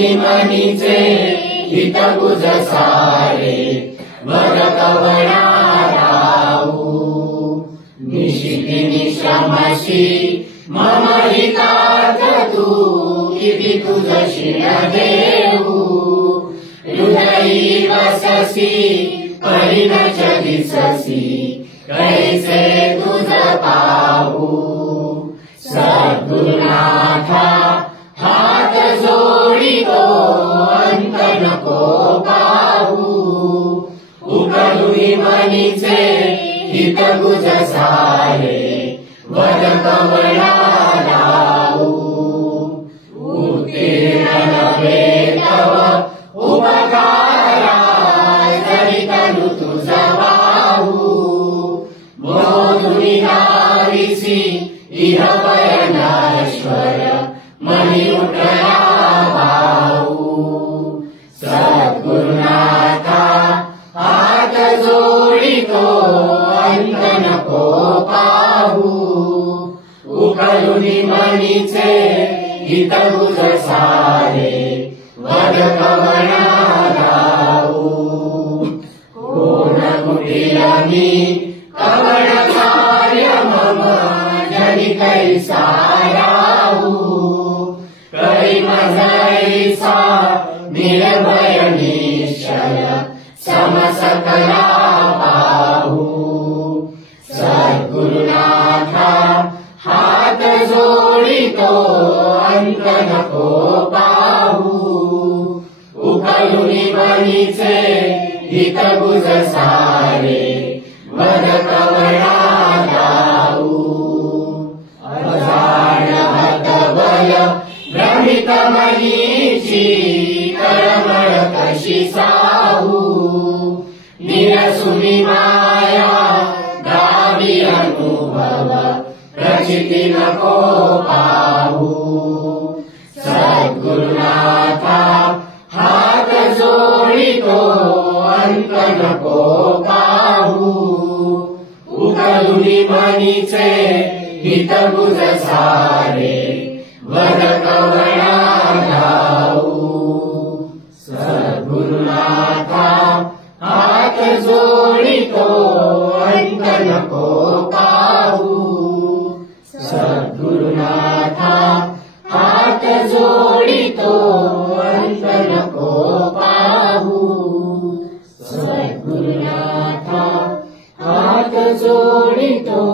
करुणी मनीचे हित बुज सारे वर कवळा राहू निशिती निशमशी मम हितात तू किती तुझशी देऊ हृदयी वससी परिणच दिससी कैसे तुझ पाहू सद्गुरुनाथा हात जोडितो अंत नको पाहू उकलुनी मनीचे हित बुज सारे वर कवळा राहू उत्तीर्ण नव्हे तव उपकारा जरी तनु तुझ वाहू बोधुनी नाविसी इह नश्वर मनी उठला भाऊ सद्गुरुनाथा हात जोडितो अंत नको पाहू उकलुनी मनीचे हित बुज सारे वर कवळा राहू कोण कुटील मी कवळ कार्य मम जनी कैसा राहू कै मजैसा निर्भय निश्चय समसकला पाहू सद्गुरुनाथा हात जोडितो अंत नको पाहू उकलुनी मनीचे हित बुज सारे वर कवळा राहू अजाण हतबल भ्रमित मनीची तळमळ कशी साहू निरसुनी माया गावी अनुभव प्रचिती नको पाहू सद्गुरुनाथा हात जोडितो अंत नको पाहू उकलुनी मनीचे हित बुज सारे वर कवळा राहू सद्गुरुनाथा हात जोडितो अंत नको पाहू सद्गुरुनाथा हात जोडितो अंत नको पाहू सद्गुरुनाथा हात जोडितो